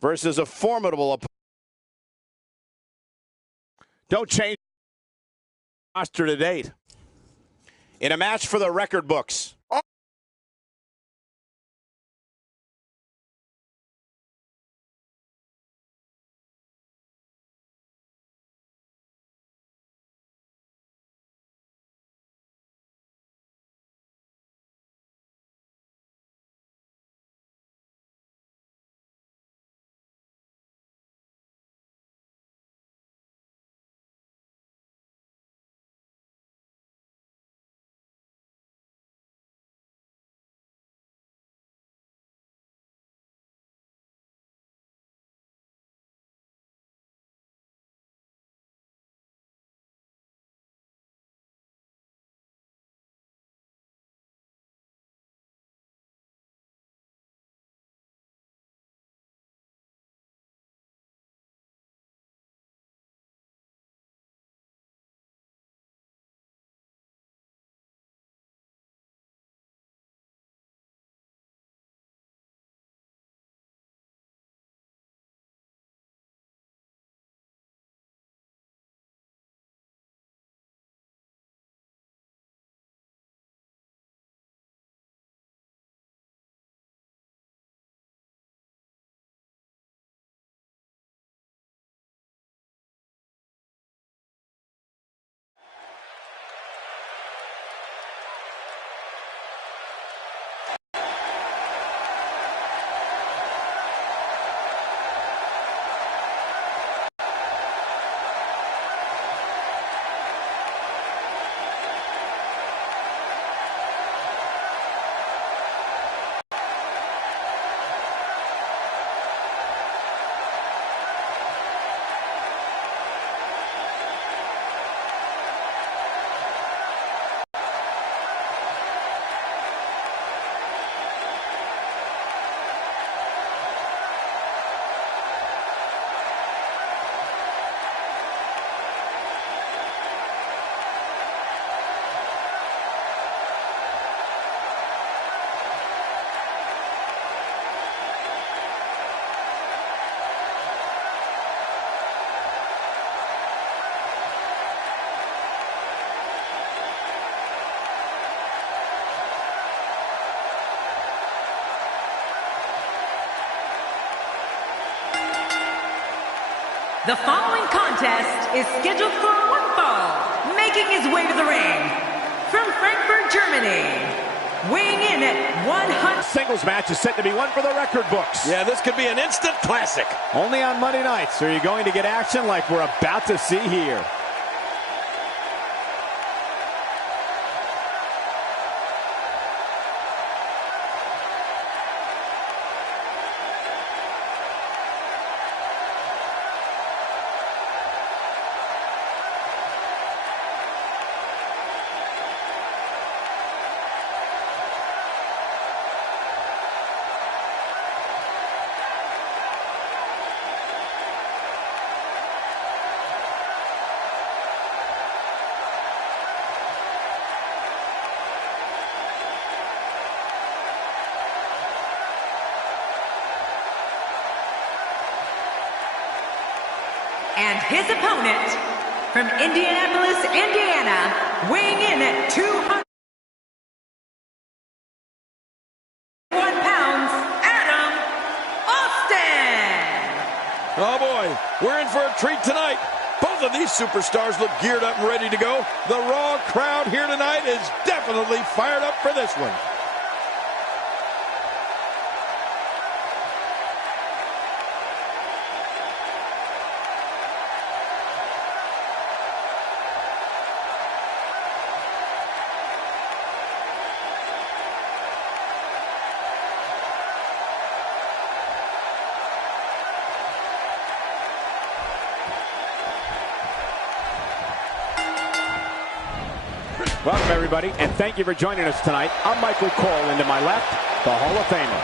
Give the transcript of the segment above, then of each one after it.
versus a formidable opponent. Don't change roster to date. In a match for the record books. The following contest is scheduled for one fall, making his way to the ring from Frankfurt, Germany, weighing in at 100. Singles match is set to be one for the record books. Yeah, this could be an instant classic. Only on Monday nights are you going to get action like we're about to see here. And his opponent, from Indianapolis, Indiana, weighing in at 201 pounds, Adam Austin. Oh boy, we're in for a treat tonight. Both of these superstars look geared up and ready to go. The Raw crowd here tonight is definitely fired up for this one. Welcome, everybody, and thank you for joining us tonight. I'm Michael Cole, and to my left, the Hall of Famer,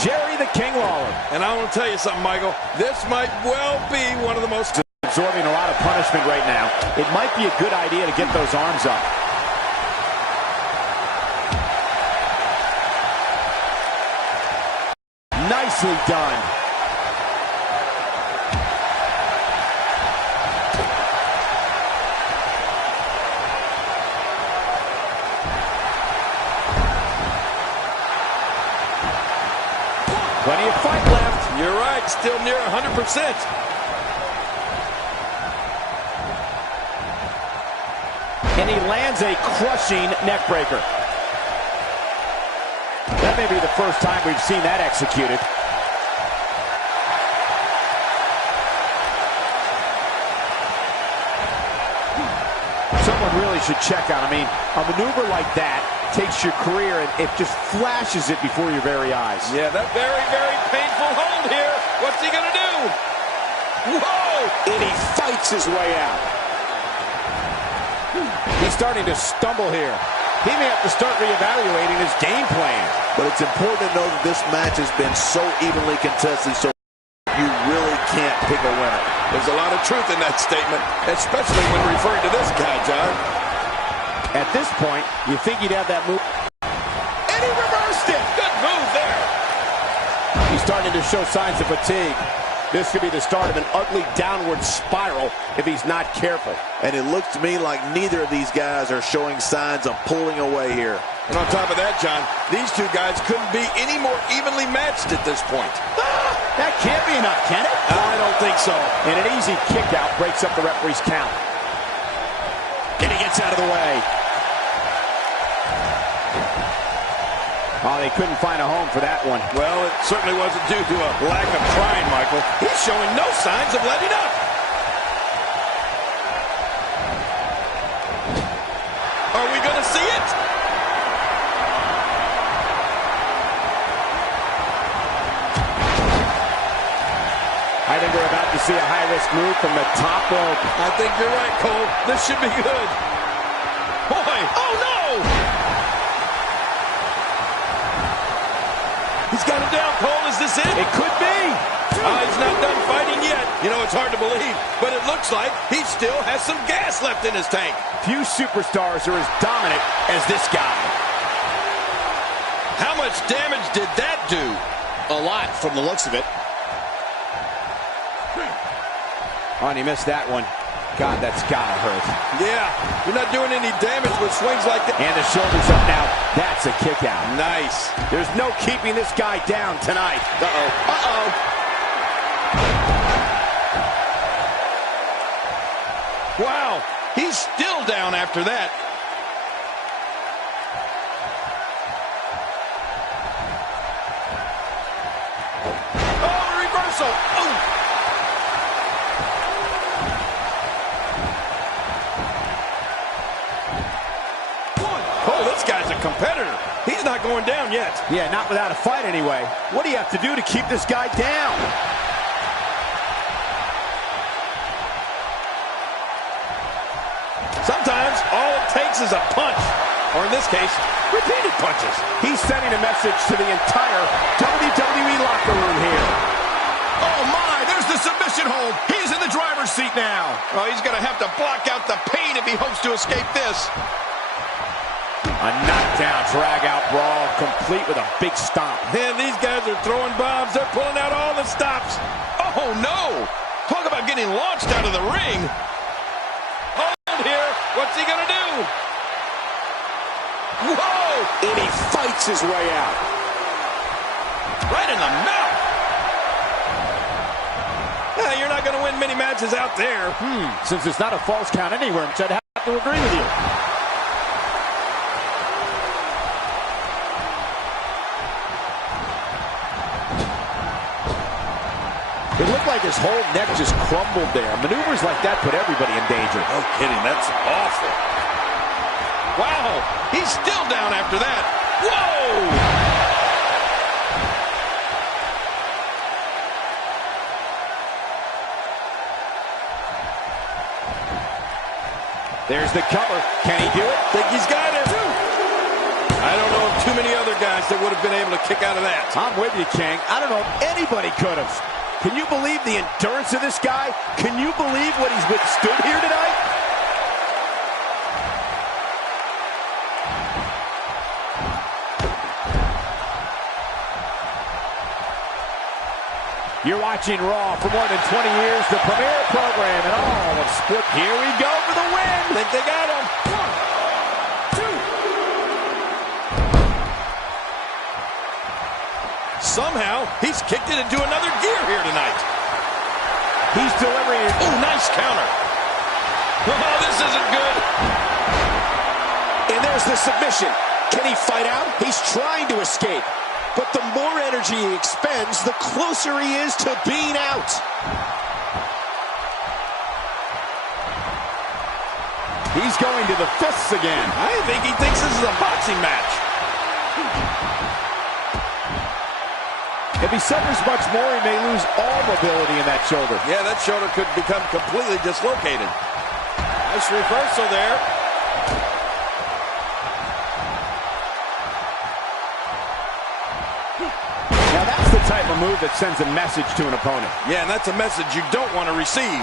Jerry the King Lawler. And I want to tell you something, Michael. This might well be one of the most... Absorbing a lot of punishment right now. It might be a good idea to get those arms up. Nicely done. he's still near 100%. And he lands a crushing neck breaker. That may be the first time we've seen that executed. Someone really should check on. I mean, a maneuver like that takes your career and it just flashes it before your very eyes. Yeah, that very, very painful hold here. What's he going to do? Whoa! And he fights his way out. He's starting to stumble here. He may have to start reevaluating his game plan. But it's important to know that this match has been so evenly contested, so you really can't pick a winner. There's a lot of truth in that statement, especially when referring to this guy, John. At this point, you think he'd have that move. And he reversed it! Good move there. He's starting to show signs of fatigue. This could be the start of an ugly downward spiral if he's not careful. And it looks to me like neither of these guys are showing signs of pulling away here. And on top of that, John, these two guys couldn't be any more evenly matched at this point. That can't be enough, can it? I don't think so. And an easy kick out breaks up the referee's count. And he gets out of the way. Oh, they couldn't find a home for that one. Well, it certainly wasn't due to a lack of trying, Michael. He's showing no signs of letting up. Are we going to see it? I think we're about to see a high-risk move from the top rope. I think you're right, Cole. This should be good. Boy, oh no! He's got him down, Cole. Is this it? It could be. He's not done fighting yet. You know, it's hard to believe, but it looks like he still has some gas left in his tank. Few superstars are as dominant as this guy. How much damage did that do? A lot from the looks of it. Oh, and he missed that one. God, that's gotta hurt. Yeah, you're not doing any damage with swings like that. And the shoulders up now. That's a kick out. Nice. There's no keeping this guy down tonight. Uh-oh. Uh-oh. Wow, he's still down after that. Oh, reversal. Oh. This guy's a competitor. He's not going down yet. Yeah, not without a fight anyway. What do you have to do to keep this guy down? Sometimes all it takes is a punch, or in this case, repeated punches. He's sending a message to the entire WWE locker room here. Oh my, there's the submission hold. He's in the driver's seat now. Oh, he's going to have to block out the pain if he hopes to escape this. A knockdown, drag-out brawl, complete with a big stomp. Man, these guys are throwing bombs. They're pulling out all the stops. Oh, no. Talk about getting launched out of the ring. Hold here. What's he going to do? Whoa! And he fights his way out. Right in the mouth. You're not going to win many matches out there. Since it's not a false count anywhere, I'd have to agree with you. It looked like his whole neck just crumbled there. Maneuvers like that put everybody in danger. No kidding, that's awful. Wow, he's still down after that. Whoa! There's the cover. Can he do it? Think he's got it. I don't know of too many other guys that would have been able to kick out of that. I'm with you, King. I don't know if anybody could have. Can you believe the endurance of this guy? Can you believe what he's withstood here tonight? You're watching Raw for more than 20 years, the premier program in all of sport. Here we go for the win. Think they got him. 1, 2. somehow he's kicked it into another gear here tonight. He's delivering it. Oh, nice counter. Oh, this isn't good. And there's the submission. Can he fight out? He's trying to escape. But the more energy he expends, the closer he is to being out. He's going to the fists again. I think he thinks this is a boxing match. If he suffers much more, he may lose all mobility in that shoulder. Yeah, that shoulder could become completely dislocated. Nice reversal there. Now that's the type of move that sends a message to an opponent. Yeah, and that's a message you don't want to receive.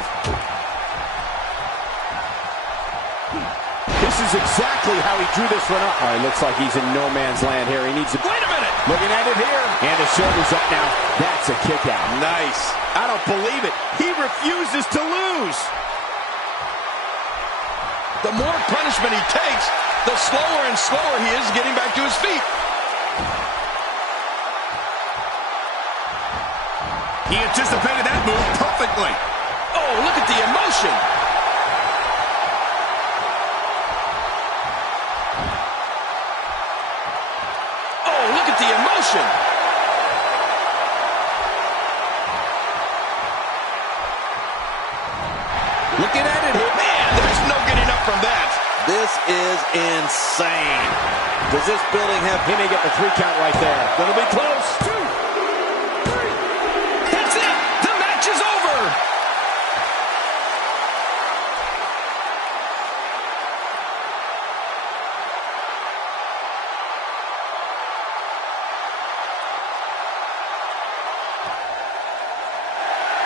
This is exactly how he drew this one up. Oh, he looks like he's in no man's land here. He needs to... Wait a minute! Looking at it here. And the shoulder's up now. That's a kick out. Nice. I don't believe it. He refuses to lose. The more punishment he takes, the slower and slower he is getting back to his feet. He anticipated that move perfectly. Oh, look at the emotion. Oh, look at the emotion. Looking at it here. Man, there's no getting up from that. This is insane. Does this building have... He may get the 3 count right there. Gonna be close. 2, 3. That's it. The match is over.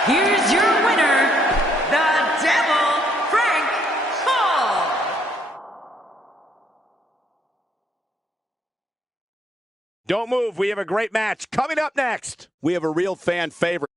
Here's your winner, the Devil, Frank Hall. Don't move. We have a great match coming up next. We have a real fan favorite.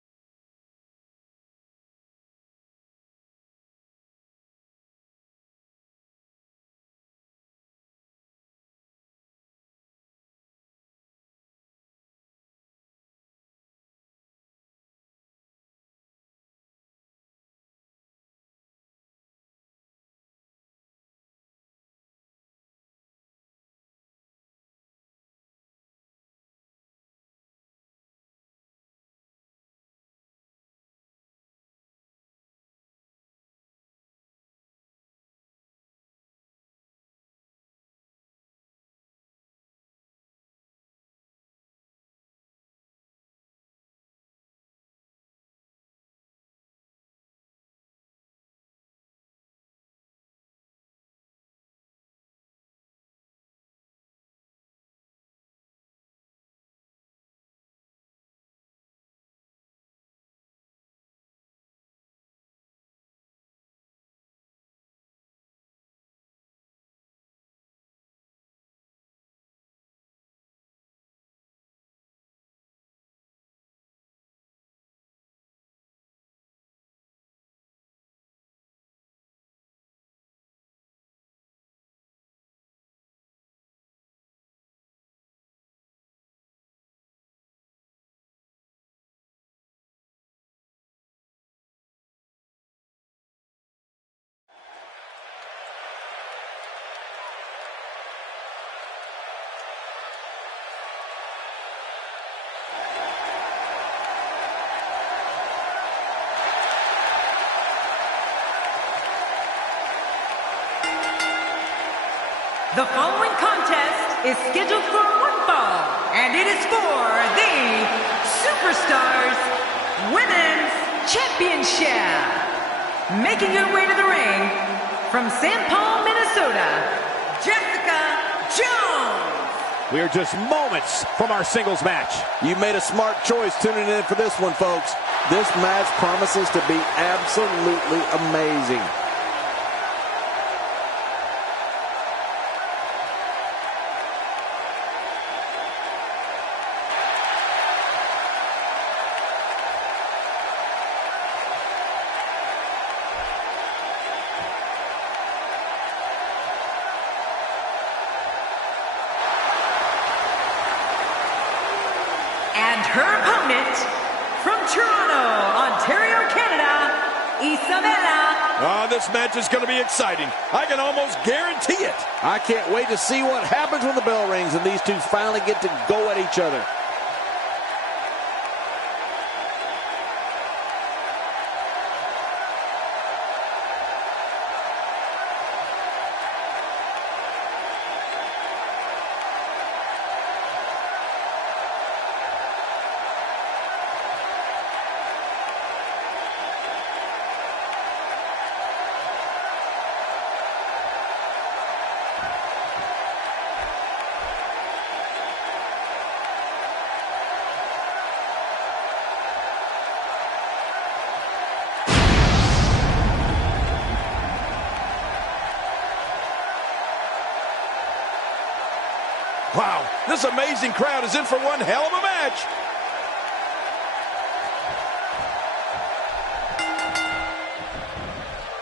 The following contest is scheduled for one fall, and it is for the Superstars Women's Championship. Making her way to the ring from St. Paul, Minnesota, Jessica Jones. We are just moments from our singles match. You made a smart choice tuning in for this one, folks. This match promises to be absolutely amazing. And her opponent, from Toronto, Ontario, Canada, Isabella. Oh, this match is going to be exciting. I can almost guarantee it. I can't wait to see what happens when the bell rings and these two finally get to go at each other. Wow, this amazing crowd is in for one hell of a match.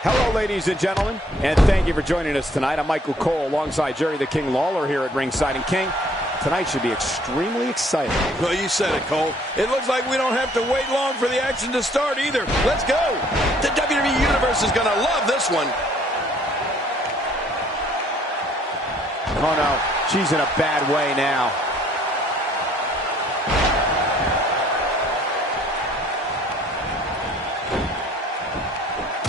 Hello, ladies and gentlemen, and thank you for joining us tonight. I'm Michael Cole alongside Jerry the King Lawler here at ringside. And King, tonight should be extremely exciting. Well, you said it, Cole. It looks like we don't have to wait long for the action to start either. Let's go. The WWE Universe is going to love this one. Oh, no. She's in a bad way now.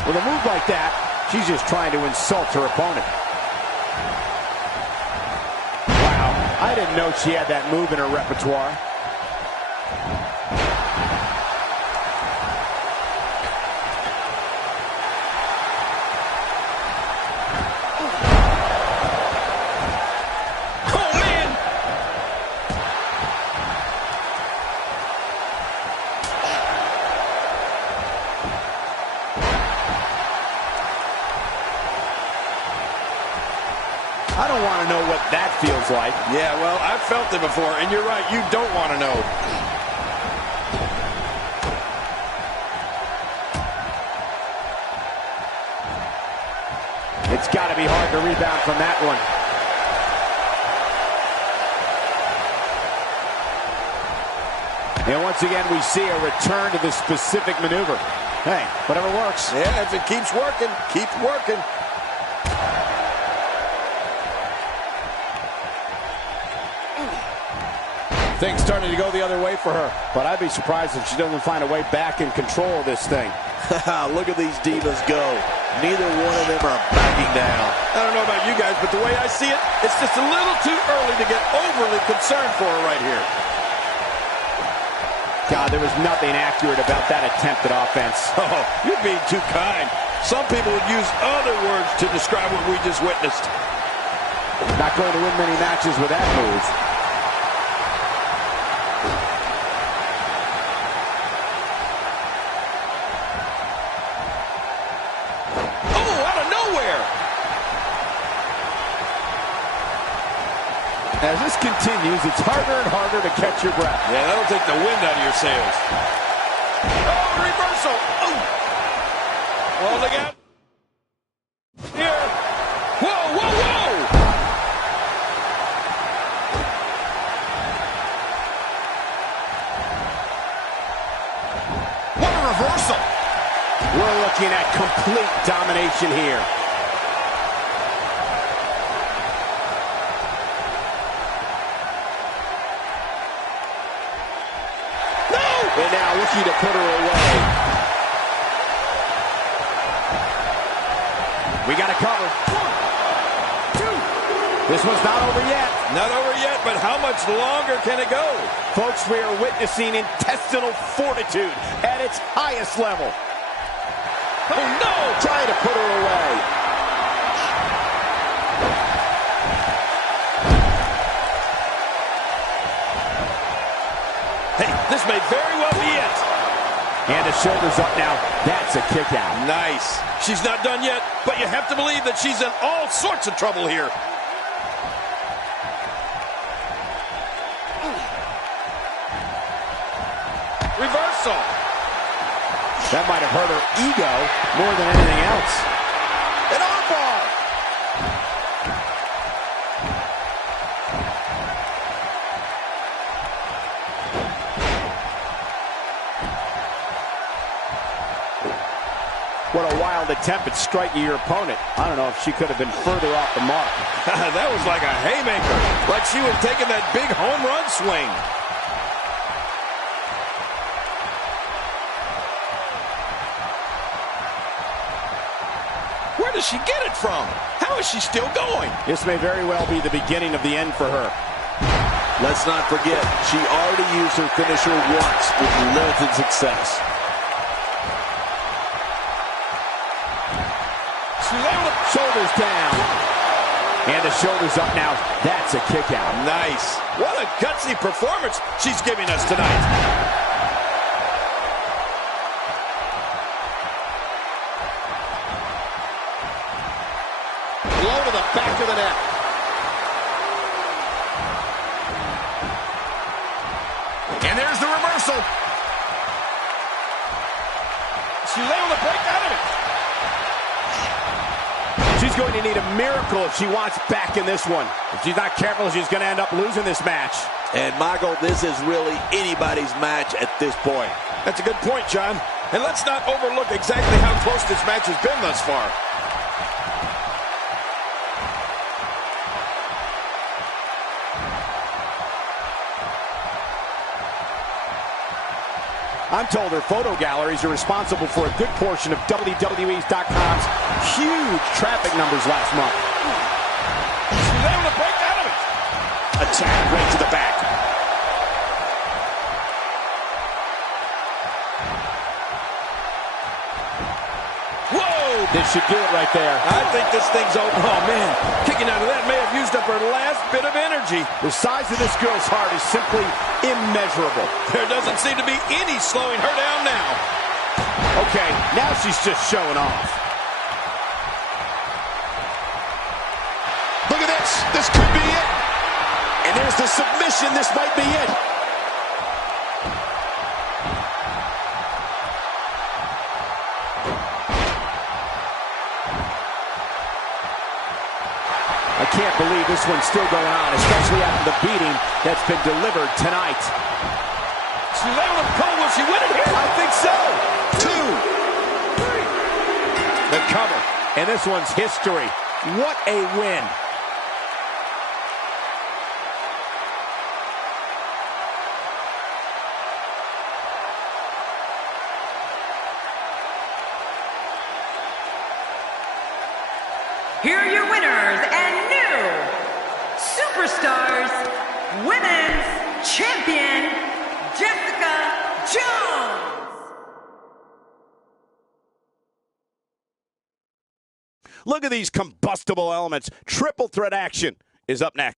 With a move like that, she's just trying to insult her opponent. Wow, I didn't know she had that move in her repertoire. I don't want to know what that feels like. Yeah, well, I've felt it before, and you're right, you don't want to know. It's got to be hard to rebound from that one. And once again, we see a return to the specific maneuver. Hey, whatever works. Yeah, if it keeps working, keep working. Things starting to go the other way for her. But I'd be surprised if she doesn't find a way back in control of this thing. Look at these divas go. Neither one of them are backing down. I don't know about you guys, but the way I see it, it's just a little too early to get overly concerned for her right here. God, there was nothing accurate about that attempt at offense. Oh, you're being too kind. Some people would use other words to describe what we just witnessed. Not going to win many matches with that move. As this continues, it's harder and harder to catch your breath. Yeah, that'll take the wind out of your sails. Oh, reversal! Oh! Oh, look out! Here! Whoa, whoa, whoa! What a reversal! We're looking at complete domination here. And now looking to put her away. We got to cover. 1, 2. This one's not over yet. Not over yet, but how much longer can it go? Folks, we are witnessing intestinal fortitude at its highest level. Oh, no! Trying to put her away. Hey, this may very well be it. And the shoulders up now. That's a kick out. Nice. She's not done yet, but you have to believe that she's in all sorts of trouble here. Reversal. That might have hurt her ego more than anything else. An armbar. attempt at striking your opponent. I don't know if she could have been further off the mark. That was like a haymaker, like she was taking that big home run swing. Where does she get it from? How is she still going? This may very well be the beginning of the end for her. Let's not forget, she already used her finisher once with limited success. Shoulders down. And the shoulders up now. That's a kick out. Nice. What a gutsy performance she's giving us tonight. Blow to the back of the neck. And there's the reversal. She's able to break out of it. She's going to need a miracle if she wants back in this one. If she's not careful, she's going to end up losing this match. And Michael, this is really anybody's match at this point. That's a good point, John. And let's not overlook exactly how close this match has been thus far. I'm told her photo galleries are responsible for a good portion of WWE's.com's huge traffic numbers last month. She's able to break out of it. Attack right to the back. Whoa! This should do it right there. I think this thing's over. Oh, man. Kicking out of that may have used up her last bit of energy. The size of this girl's heart is simply immeasurable. There doesn't seem to be any slowing her down now. Okay, now she's just showing off. Look at this. This could be it. And there's the submission. This might be it. I can't believe this one's still going on, especially after the beating that's been delivered tonight. She's able to pull. Will she win it here? I think so. 2, 3. The cover. And this one's history. What a win. Here are your winners and new Superstars Women's Champion, Jessica Jones. Look at these combustible elements. Triple threat action is up next.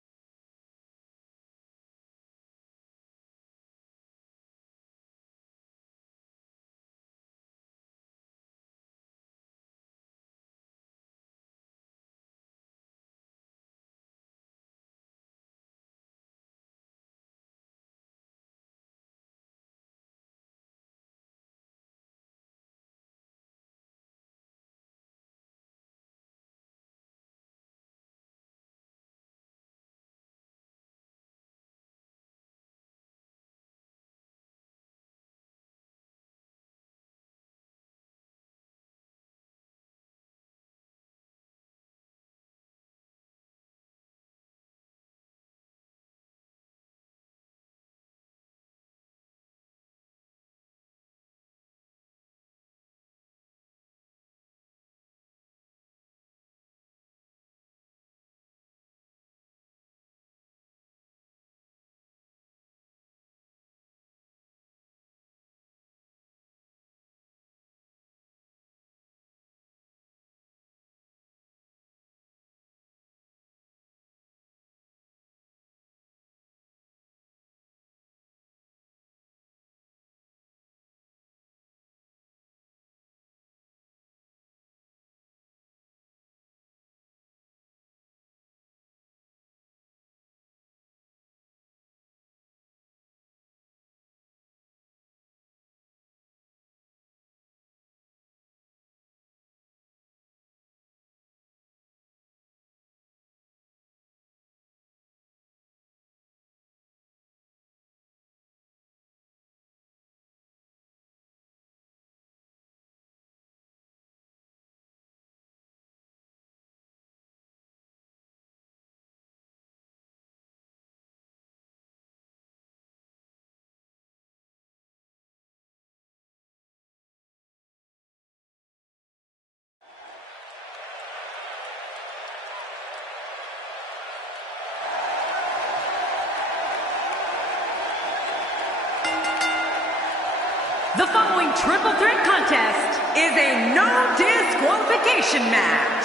The following triple threat contest is a no disqualification match.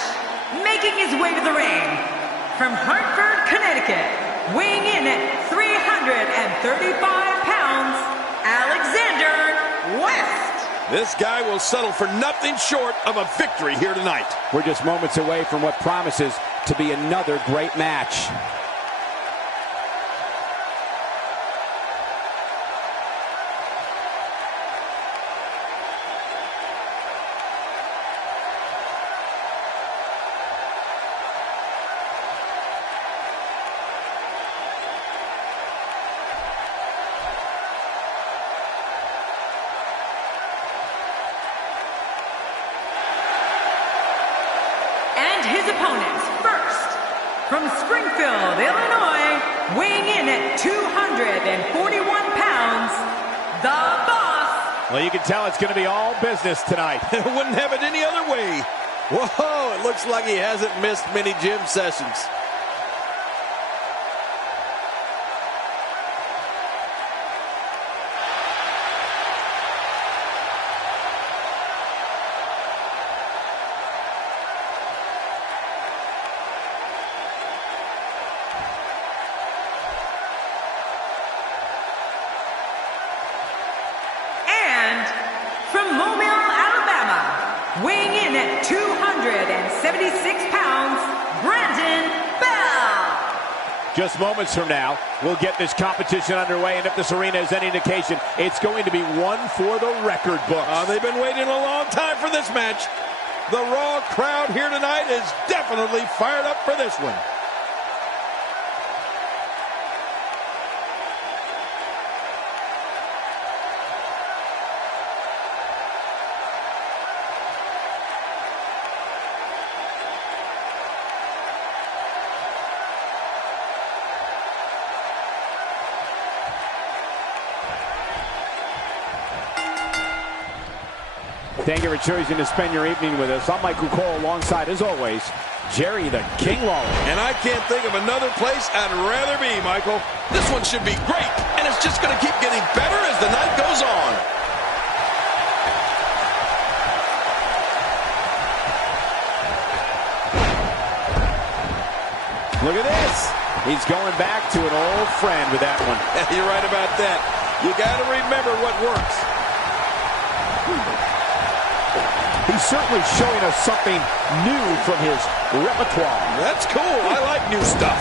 Making his way to the ring from Hartford, Connecticut, weighing in at 335 pounds, Alexander West. This guy will settle for nothing short of a victory here tonight. We're just moments away from what promises to be another great match. His opponents, first, from Springfield, Illinois, weighing in at 241 pounds, the Boss. Well, you can tell it's going to be all business tonight. Wouldn't have it any other way. Whoa, it looks like he hasn't missed many gym sessions. From Mobile, Alabama, weighing in at 276 pounds, Brandon Bell. Just moments from now, we'll get this competition underway, and if this arena is any indication, it's going to be one for the record books. They've been waiting a long time for this match. The Raw crowd here tonight is definitely fired up for this one. Thank you for choosing to spend your evening with us. I'm Michael Cole, alongside, as always, Jerry the King Lawler. And I can't think of another place I'd rather be, Michael. This one should be great, and it's just going to keep getting better as the night goes on. Look at this. He's going back to an old friend with that one. You're right about that. You got to remember what works. He's certainly showing us something new from his repertoire. That's cool. I like new stuff.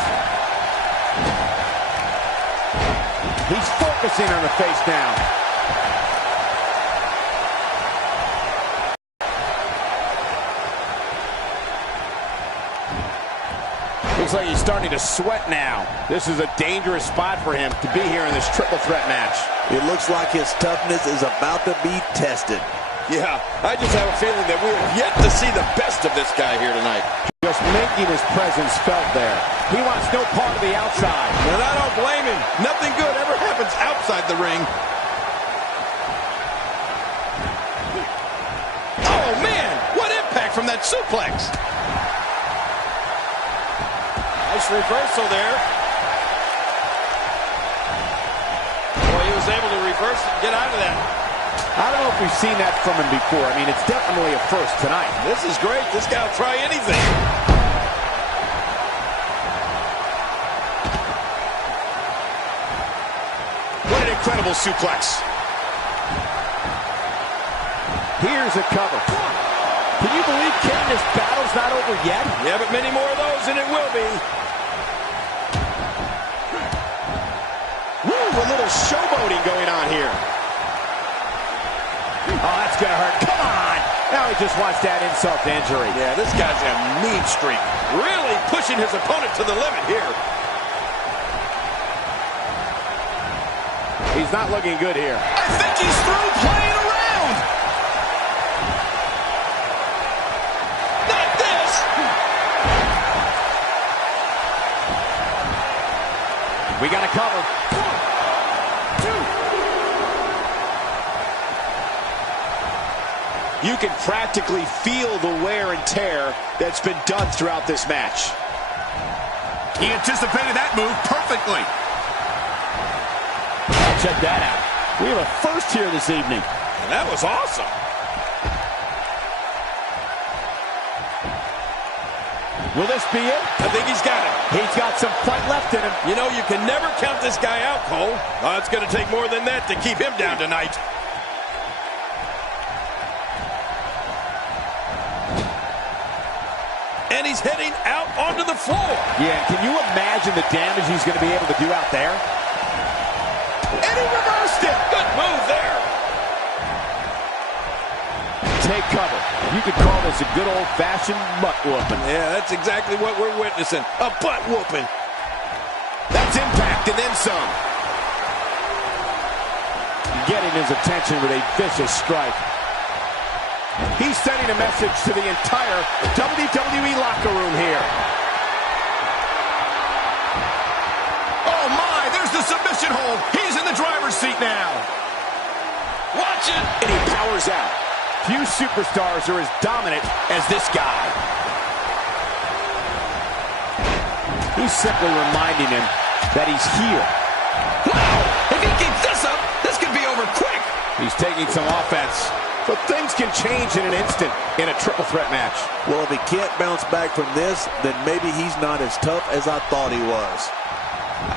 He's focusing on the face now. Looks like he's starting to sweat now. This is a dangerous spot for him to be here in this triple threat match. It looks like his toughness is about to be tested. Yeah, I just have a feeling that we have yet to see the best of this guy here tonight. Just making his presence felt there. He wants no part of the outside. And I don't blame him. Nothing good ever happens outside the ring. Oh, man, what impact from that suplex. Nice reversal there. Boy, he was able to reverse and get out of that. I don't know if we've seen that from him before. I mean, it's definitely a first tonight. This is great. This guy will try anything. What an incredible suplex. Here's a cover. Can you believe, King, this battle's not over yet? Yeah, but many more of those, and it will be. Woo, a little showboating going on here. Oh, that's going to hurt. Come on. Now he just wants that insult to injury. Yeah, this guy's a mean streak. Really pushing his opponent to the limit here. He's not looking good here. I think he's through playing around. Not this. We got to cover. You can practically feel the wear and tear that's been done throughout this match. He anticipated that move perfectly. Check that out. We have a first here this evening. And that was awesome. Will this be it? I think he's got it. He's got some fight left in him. You know, you can never count this guy out, Cole. It's going to take more than that to keep him down tonight. And he's heading out onto the floor. Yeah, can you imagine the damage he's going to be able to do out there? And he reversed it. Good move there. Take cover. You could call this a good old-fashioned butt whooping. Yeah, that's exactly what we're witnessing. A butt whooping. That's impact and then some. Getting his attention with a vicious strike. He's sending a message to the entire WWE locker room here. Oh my, there's the submission hold. He's in the driver's seat now. Watch it. And he powers out. Few superstars are as dominant as this guy. He's simply reminding him that he's here. Wow! If he keeps this up, this could be over quick. He's taking some offense. But things can change in an instant in a triple threat match. Well, if he can't bounce back from this, then maybe he's not as tough as I thought he was.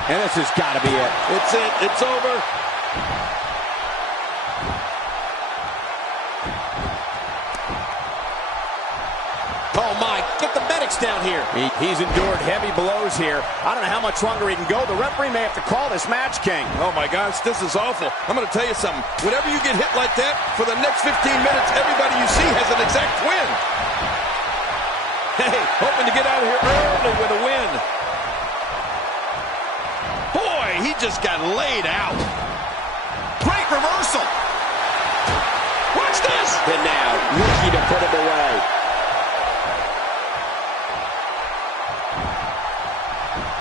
And this has got to be it. It's it. It's over. Oh my, get the medics down here. He's endured heavy blows here. I don't know how much longer he can go. The referee may have to call this match, King. Oh my gosh, this is awful. I'm going to tell you something. Whenever you get hit like that, for the next 15 minutes, everybody you see has an exact win. Hey, hoping to get out of here early with a win. Boy, he just got laid out. Great reversal. Watch this. And now, Ricky to put him away.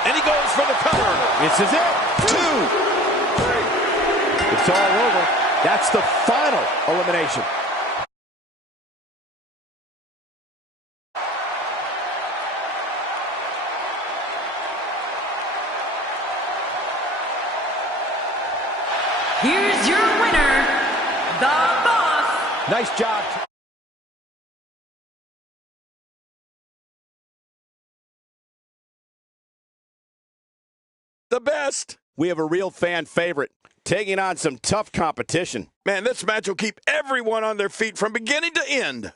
And he goes for the cover. This is it. 2, 3. It's all over. That's the final elimination. Here's your winner, the Boss. Nice job. The best. We have a real fan favorite taking on some tough competition. Man, this match will keep everyone on their feet from beginning to end.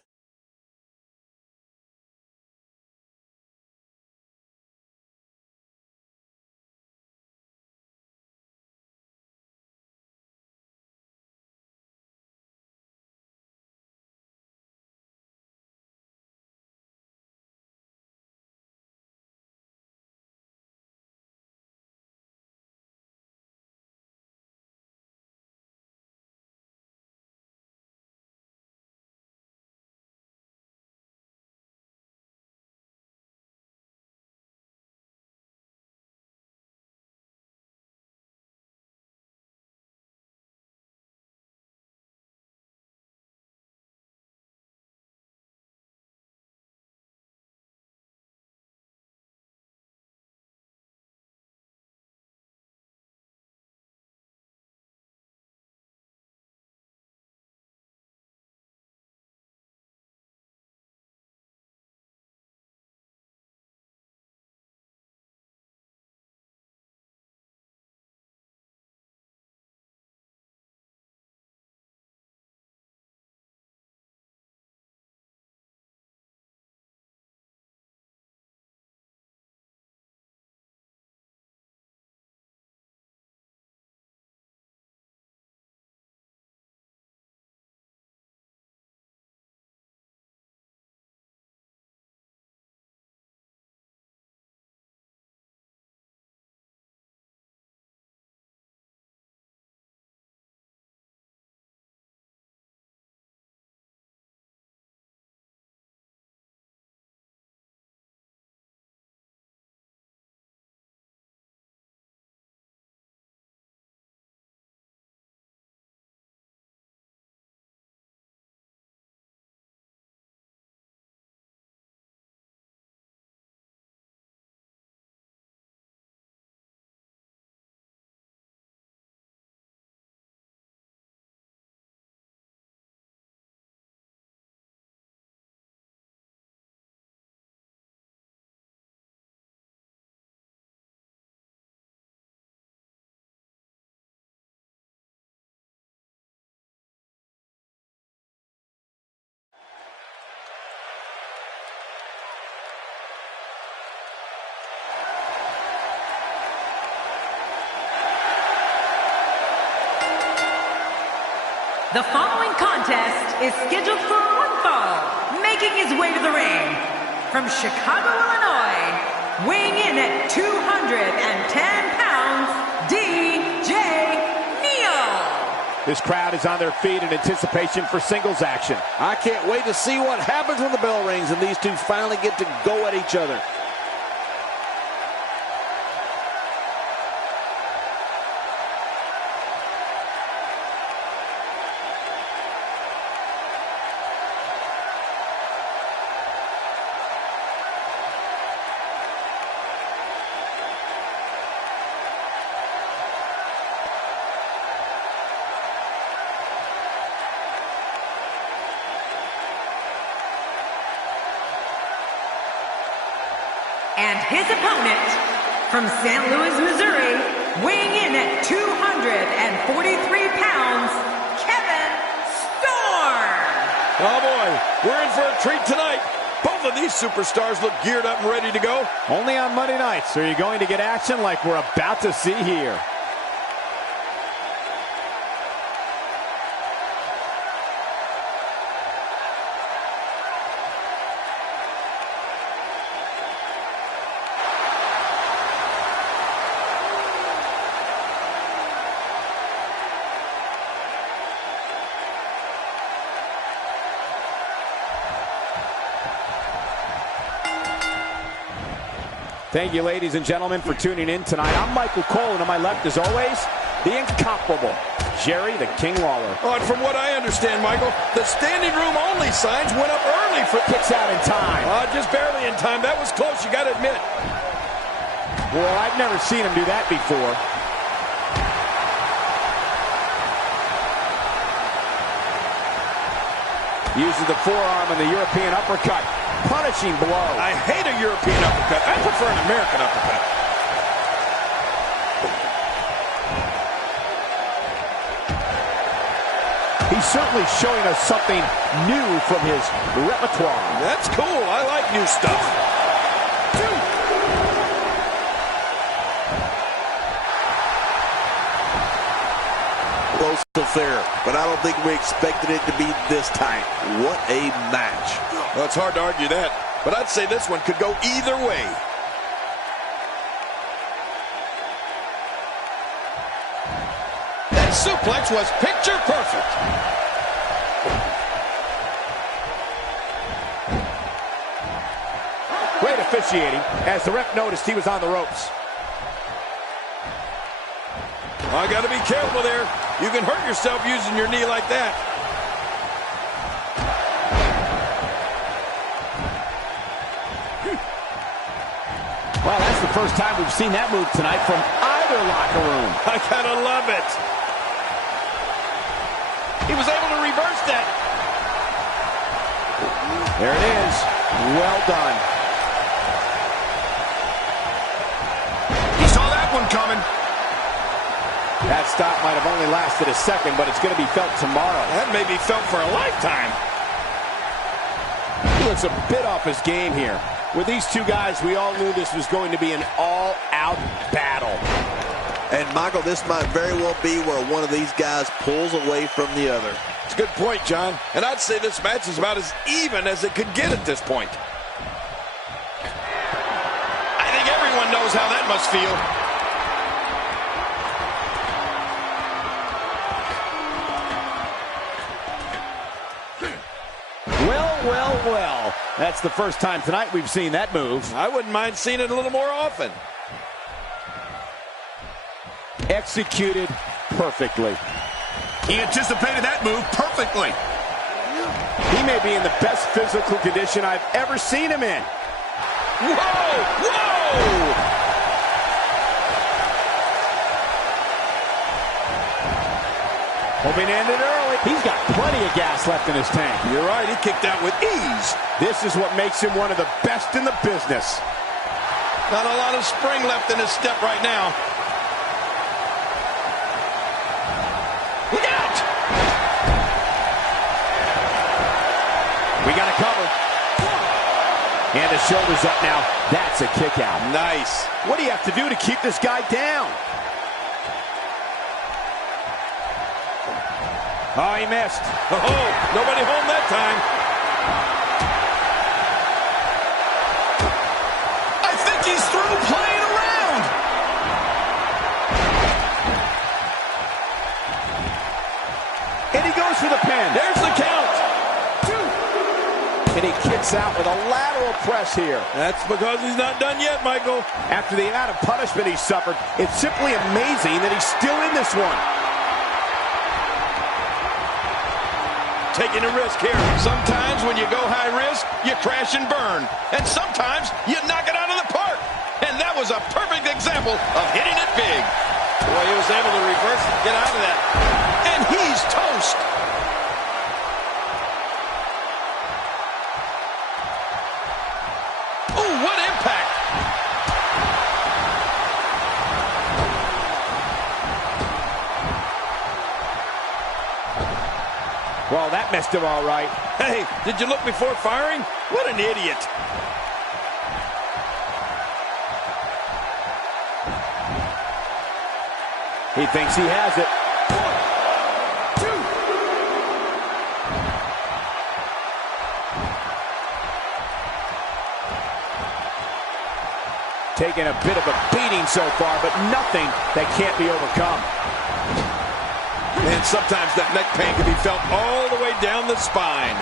The following contest is scheduled for one fall. Making his way to the ring from Chicago, Illinois, weighing in at 210 pounds, DJ Neal. This crowd is on their feet in anticipation for singles action. I can't wait to see what happens when the bell rings and these two finally get to go at each other. And his opponent from St. Louis, Missouri, weighing in at 243 pounds, Kevin Storm. Oh boy, we're in for a treat tonight. Both of these superstars look geared up and ready to go. Only on Monday nights are you going to get action like we're about to see here. Thank you, ladies and gentlemen, for tuning in tonight. I'm Michael Cole, and to my left, as always, the incomparable Jerry the King Lawler. Oh, and from what I understand, Michael, the standing room only signs went up early for Kicks out in time. just barely in time. That was close, you got to admit. Well, I've never seen him do that before. Uses the forearm and the European uppercut. Punishing blow. I hate a European uppercut. I prefer an American uppercut. He's certainly showing us something new from his repertoire. That's cool. I like new stuff. Close affair, but I don't think we expected it to be this tight. What a match. Well, it's hard to argue that, but I'd say this one could go either way. That suplex was picture perfect. Great officiating, as the ref noticed he was on the ropes. I got to be careful there. You can hurt yourself using your knee like that. Well, that's the first time we've seen that move tonight from either locker room. I gotta love it. He was able to reverse that. There it is. Well done. He saw that one coming. That stop might have only lasted a second, but it's going to be felt tomorrow. That may be felt for a lifetime. He looks a bit off his game here. With these two guys, we all knew this was going to be an all-out battle. And, Michael, this might very well be where one of these guys pulls away from the other. It's a good point, John. And I'd say this match is about as even as it could get at this point. I think everyone knows how that must feel. Well, that's the first time tonight we've seen that move. I wouldn't mind seeing it a little more often. Executed perfectly. He anticipated that move perfectly. He may be in the best physical condition I've ever seen him in. Whoa! Whoa! Hoping to end it early. He's got plenty of gas left in his tank. You're right, he kicked out with ease. This is what makes him one of the best in the business. Not a lot of spring left in his step right now. Look out! We got a cover. And the shoulder's up now. That's a kick out. Nice. What do you have to do to keep this guy down? Oh, he missed. Oh, nobody home that time. I think he's through playing around. And he goes for the pin. There's the count. And he kicks out with a lateral press here. That's because he's not done yet, Michael. After the amount of punishment he suffered, it's simply amazing that he's still in this one. Taking a risk here. Sometimes when you go high risk, you crash and burn. And sometimes you knock it out of the park. And that was a perfect example of hitting it big. Boy, he was able to reverse and get out of that. And he's toast. Oh, what impact. Well, that missed him all right. Hey, did you look before firing? What an idiot. He thinks he has it. 1, 2. Taking a bit of a beating so far, but nothing that can't be overcome. And sometimes that neck pain can be felt all the way down the spine.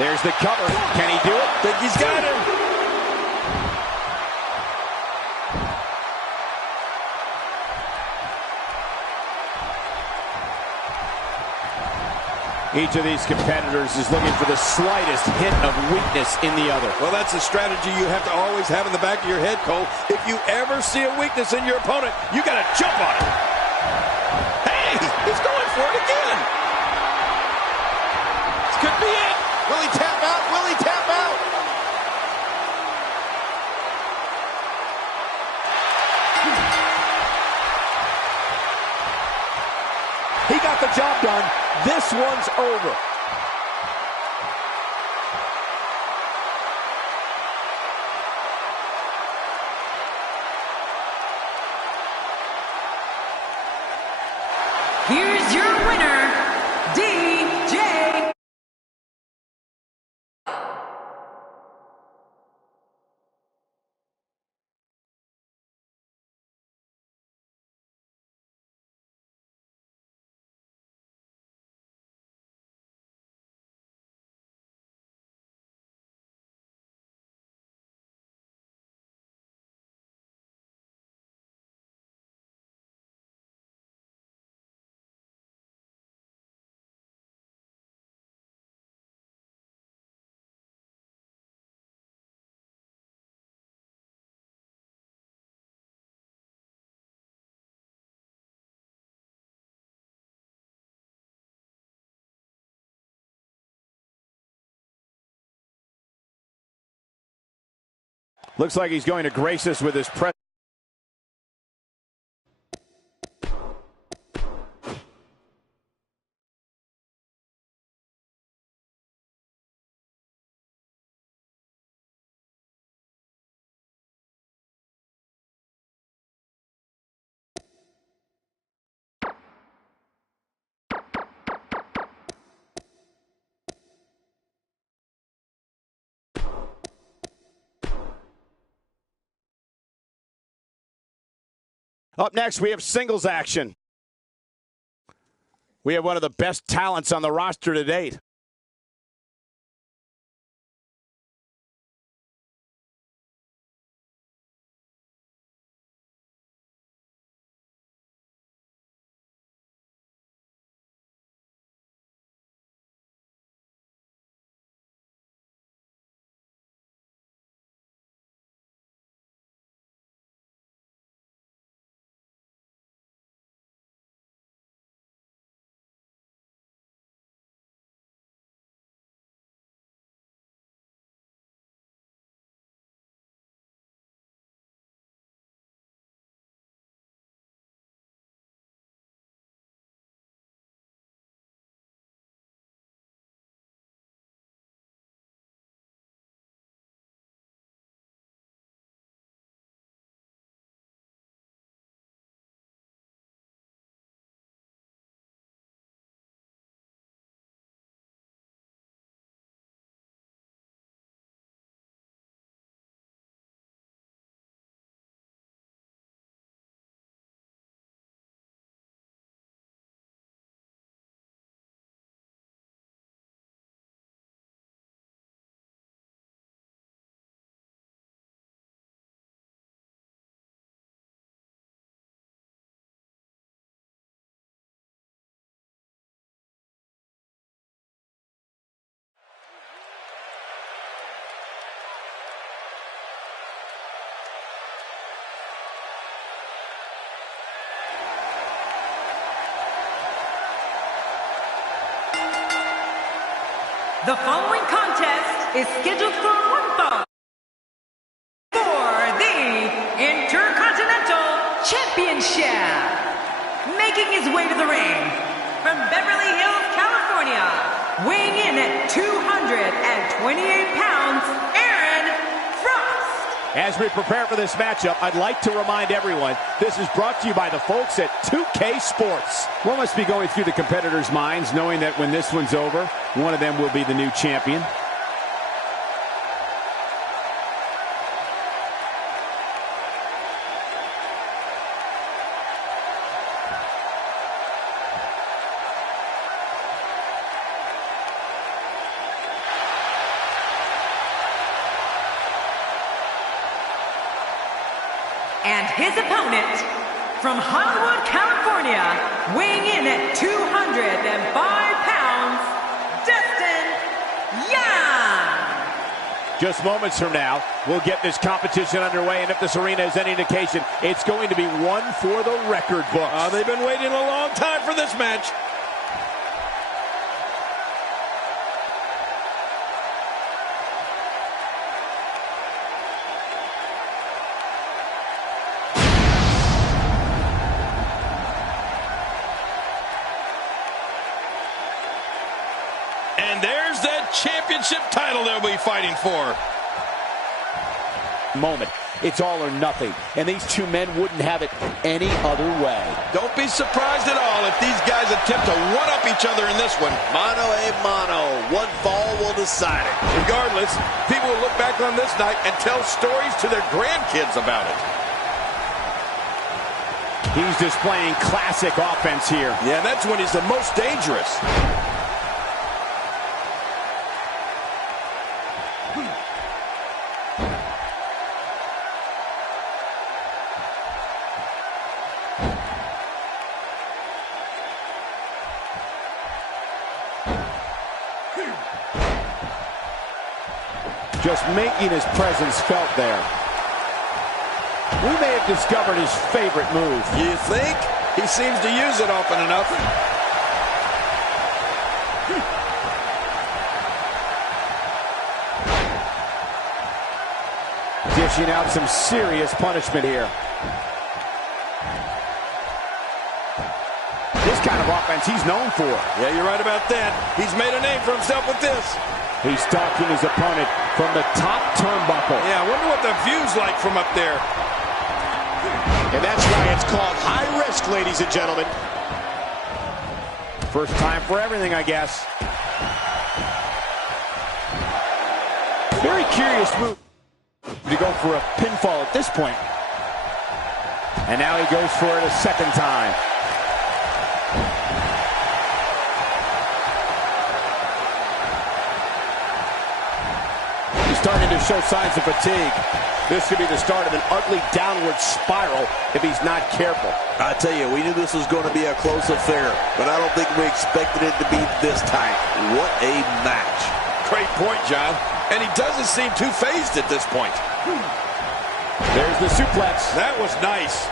There's the cover. Can he do it? Think he's got him. Each of these competitors is looking for the slightest hint of weakness in the other. Well, that's a strategy you have to always have in the back of your head, Cole. If you ever see a weakness in your opponent, you got to jump on it. Hey, he's going for it again. This could be it. Will he tap out? Will he tap out? He got the job done. This one's over. Here's your winner, DJ. Looks like he's going to grace us with his presence. Up next, we have singles action. We have one of the best talents on the roster to date. The following contest is scheduled for one fall for the Intercontinental Championship. Making his way to the ring from Beverly Hills, California, weighing in at 228 pounds, Aaron Frost. As we prepare for this matchup, I'd like to remind everyone, this is brought to you by the folks at 2K Sports. What must be going through the competitors' minds, knowing that when this one's over, one of them will be the new champion? And his opponent, from Hollywood, California, weighing in at 205 pounds, Dustin Young. Just moments from now, we'll get this competition underway, and if this arena is any indication, it's going to be one for the record books. They've been waiting a long time for this match. And there's that championship title they'll be fighting for. Moment. It's all or nothing. And these two men wouldn't have it any other way. Don't be surprised at all if these guys attempt to one-up each other in this one. Mano a mano. One fall will decide it. Regardless, people will look back on this night and tell stories to their grandkids about it. He's displaying classic offense here. Yeah, that's when he's the most dangerous. Just making his presence felt there. We may have discovered his favorite move. You think? He seems to use it often enough. Dishing out some serious punishment here. This kind of offense he's known for. Yeah, you're right about that. He's made a name for himself with this. He's stalking his opponent from the top turnbuckle. Yeah, I wonder what the view's like from up there. And that's why it's called high risk, ladies and gentlemen. First time for everything, I guess. Very curious move to go for a pinfall at this point. And now he goes for it a second time. Starting to show signs of fatigue. This could be the start of an ugly downward spiral if he's not careful. I tell you, we knew this was going to be a close affair, but I don't think we expected it to be this tight. What a match. Great point, John. And he doesn't seem too phased at this point. There's the suplex. That was nice.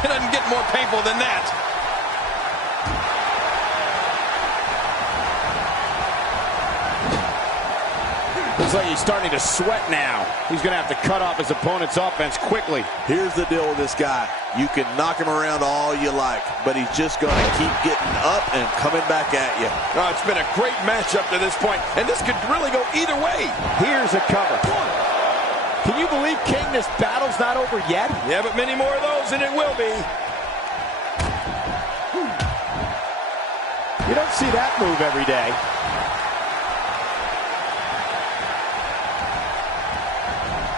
It doesn't get more painful than that. Looks like he's starting to sweat now. He's going to have to cut off his opponent's offense quickly. Here's the deal with this guy. You can knock him around all you like, but he's just going to keep getting up and coming back at you. Oh, it's been a great match up to this point, and this could really go either way. Here's a cover. Can you believe, King, this battle's not over yet? Yeah, but many more of those, and it will be. You don't see that move every day.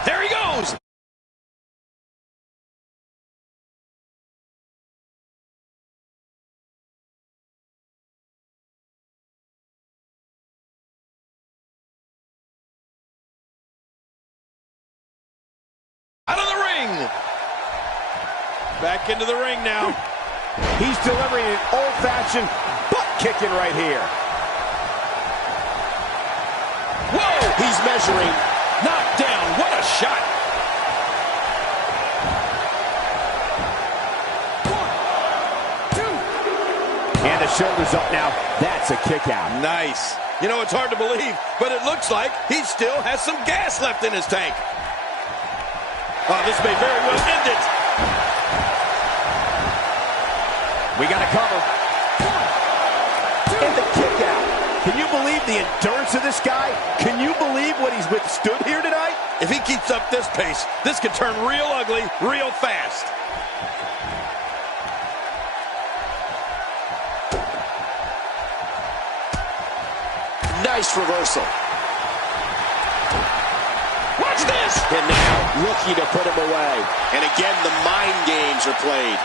There he goes. Out of the ring. Back into the ring now. He's delivering an old-fashioned butt kicking right here. Whoa! He's measuring. Knocked down. What a shot. 1, 2. And the shoulders up now. That's a kick out. Nice. You know, it's hard to believe, but it looks like he still has some gas left in his tank. Oh, this may very well end it. We got to cover. And the kick out. Can you believe the endurance of this guy? Can you believe what he's withstood here tonight? If he keeps up this pace, this could turn real ugly real fast. Nice reversal. Watch this! And now looking to put him away. And again, the mind games are played.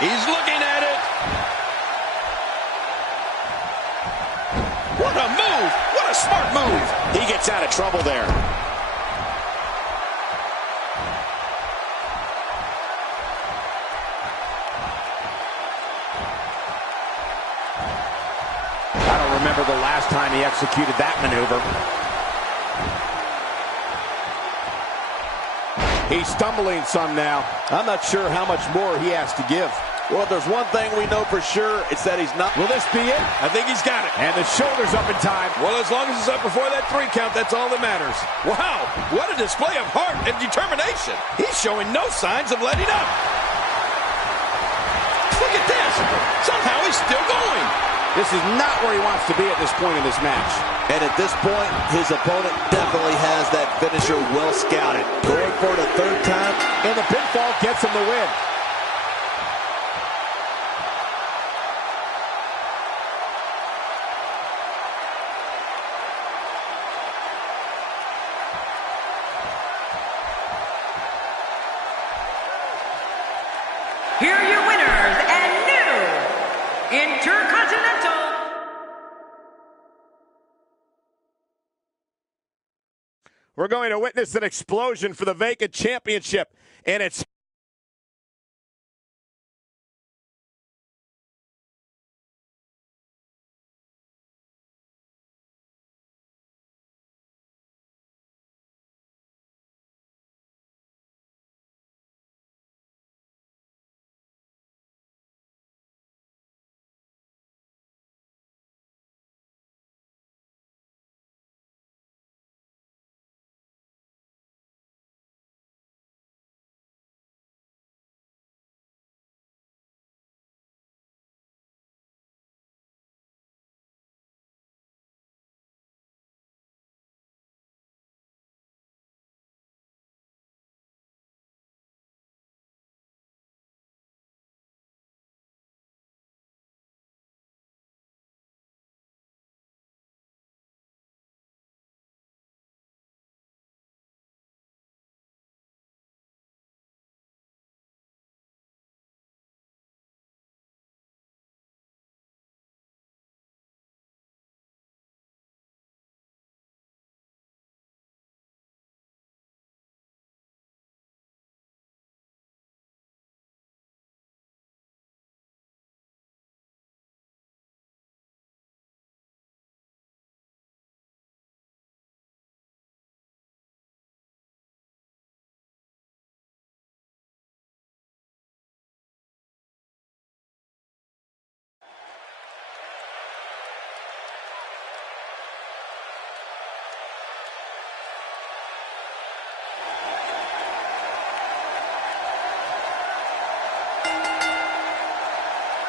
He's looking at it. What a move! What a smart move! He gets out of trouble there. I don't remember the last time he executed that maneuver. He's stumbling some now. I'm not sure how much more he has to give. Well, if there's one thing we know for sure, it's that he's not. Will this be it? I think he's got it. And the shoulder's up in time. Well, as long as it's up before that 3 count, that's all that matters. Wow, what a display of heart and determination. He's showing no signs of letting up. Look at this. Somehow he's still going. This is not where he wants to be at this point in this match. And at this point, his opponent definitely has that finisher well scouted. Going for it a third time. And the pinfall gets him the win. Here are your winners and new Intercontinental. We're going to witness an explosion for the vacant championship, and it's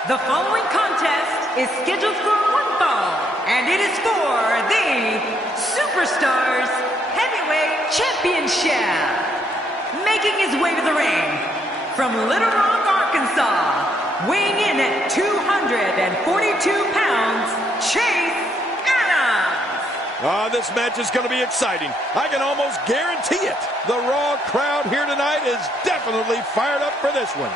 The following contest is scheduled for one fall, and it is for the Superstars Heavyweight Championship. Making his way to the ring from Little Rock, Arkansas, weighing in at 242 pounds, Chase Adams. Oh, this match is going to be exciting. I can almost guarantee it. The Raw crowd here tonight is definitely fired up for this one.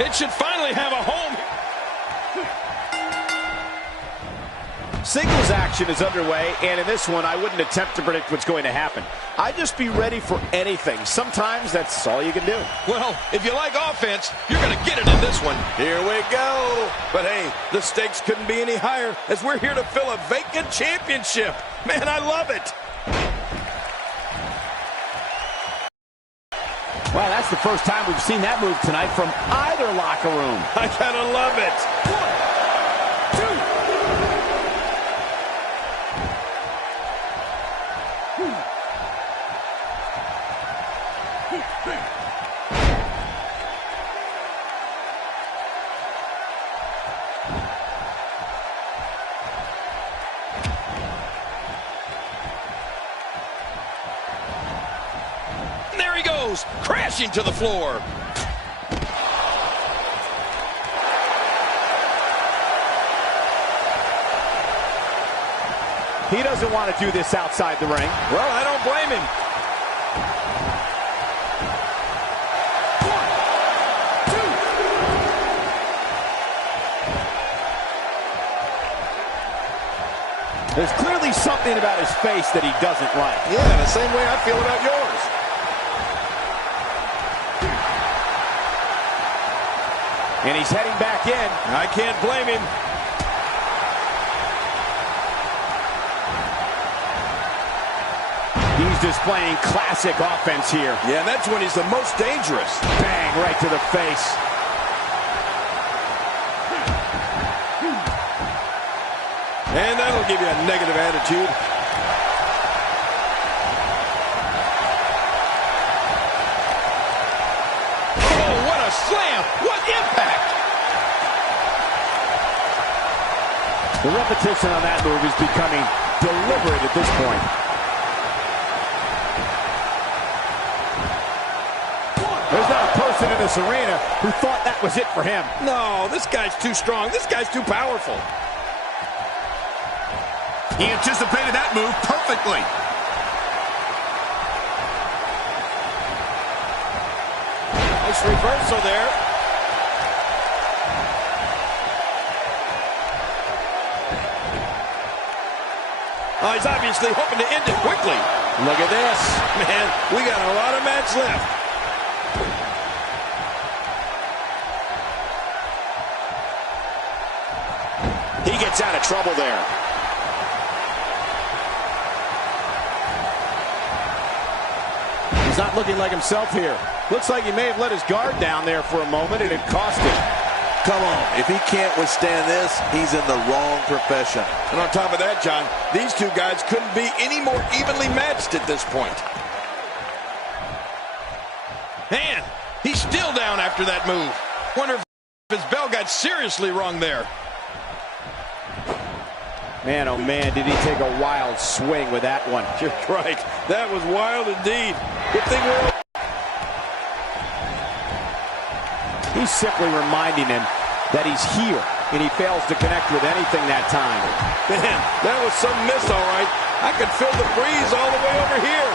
It should finally have a home. Singles action is underway, and in this one, I wouldn't attempt to predict what's going to happen. I'd just be ready for anything. Sometimes that's all you can do. Well, if you like offense, you're going to get it in this one. Here we go. But hey, the stakes couldn't be any higher as we're here to fill a vacant championship. Man, I love it. Well, that's the first time we've seen that move tonight from either locker room. I gotta love it. 1, 2. There he goes, crashing to the floor. He doesn't want to do this outside the ring. Well, I don't blame him. 1, 2. There's clearly something about his face that he doesn't like. Yeah, the same way I feel about yours. And he's heading back in. I can't blame him. He's displaying classic offense here. Yeah, that's when he's the most dangerous. Bang, right to the face. And that'll give you a negative attitude. Oh, what a slam! What impact! The repetition on that move is becoming deliberate at this point. There's not a person in this arena who thought that was it for him. No, this guy's too strong. This guy's too powerful. He anticipated that move perfectly. Nice reversal there. Oh, he's obviously hoping to end it quickly. Look at this. Man, we got a lot of match left. He gets out of trouble there. He's not looking like himself here. Looks like he may have let his guard down there for a moment, and it cost him. Come on, if he can't withstand this, he's in the wrong profession. And on top of that, John, these two guys couldn't be any more evenly matched at this point. Man, he's still down after that move. Wonder if his bell got seriously wrong there. Man, oh man, did he take a wild swing with that one. You're right. That was wild indeed. Good thing we're... He's simply reminding him that he's here, and he fails to connect with anything that time. Man, that was some miss, all right. I could feel the breeze all the way over here.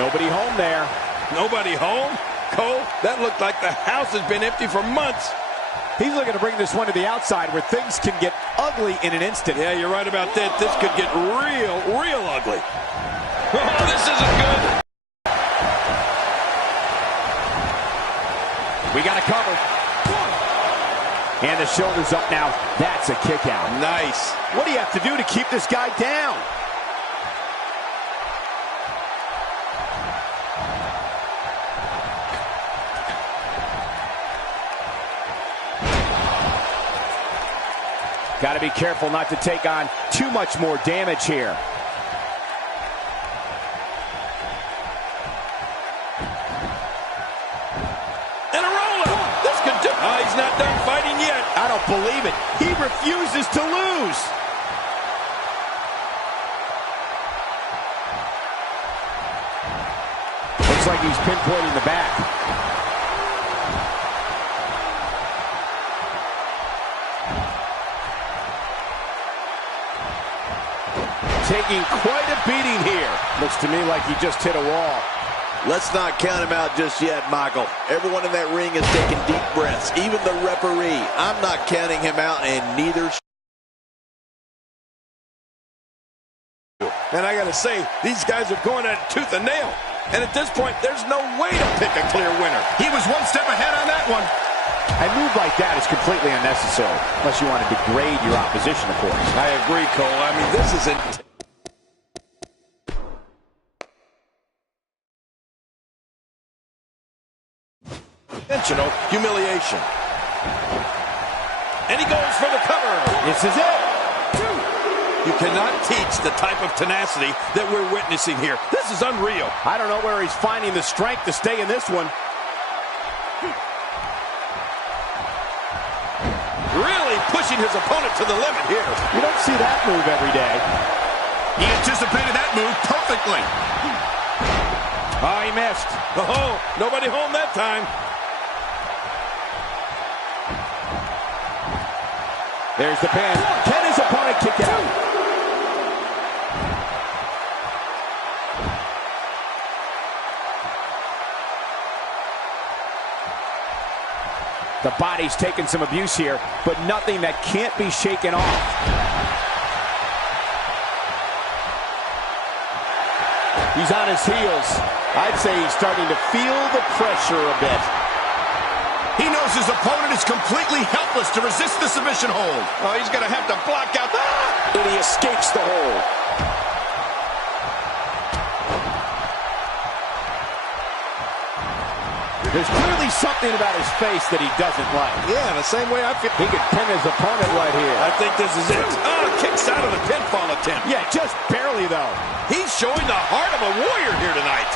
Nobody home there. Nobody home? Cole, that looked like the house has been empty for months. He's looking to bring this one to the outside where things can get ugly in an instant. Yeah, you're right about that. This could get real ugly. Oh, this isn't good. We got a cover. And the shoulder's up now. That's a kick out. Nice. What do you have to do to keep this guy down? Got to be careful not to take on too much more damage here. And a roll-up. This could do... Oh, he's not done fighting yet. I don't believe it. He refuses to lose. Looks like he's pinpointing the back. Taking quite a beating here. Looks to me like he just hit a wall. Let's not count him out just yet, Michael. Everyone in that ring is taking deep breaths, even the referee. I'm not counting him out, and neither should. And I got to say, these guys are going at it tooth and nail. And at this point, there's no way to pick a clear winner. He was one step ahead on that one. A move like that is completely unnecessary, unless you want to degrade your opposition, of course. I agree, Cole. I mean, this is intentional humiliation. And he goes for the cover. This is it. You cannot teach the type of tenacity that we're witnessing here. This is unreal. I don't know where he's finding the strength to stay in this one. Really pushing his opponent to the limit here. You don't see that move every day. He anticipated that move perfectly. Oh, he missed. Oh, nobody home that time. There's the pin. Can his opponent kick out? The body's taking some abuse here, but nothing that can't be shaken off. He's on his heels. I'd say he's starting to feel the pressure a bit. He knows his opponent is completely helpless to resist the submission hold. Oh, he's going to have to block out. And he escapes the hold. There's clearly something about his face that he doesn't like. Yeah, the same way I feel. He could pin his opponent right here. I think this is it. Oh, kicks out of the pinfall attempt. Yeah, just barely, though. He's showing the heart of a warrior here tonight.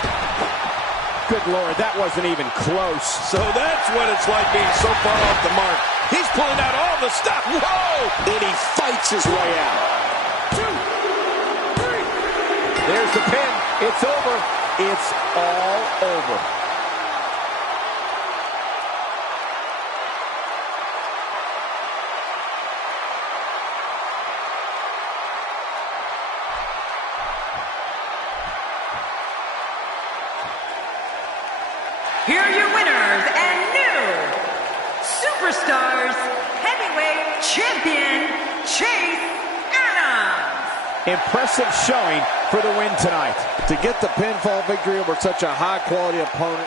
Good Lord, that wasn't even close. So that's what it's like being so far off the mark. He's pulling out all the stuff. Whoa! And he fights his way out. 2, 3. There's the pin. It's over. It's all over. Here are your winners and new Superstars Heavyweight Champion, Chase Adams. Impressive showing for the win tonight. To get the pinfall victory over such a high-quality opponent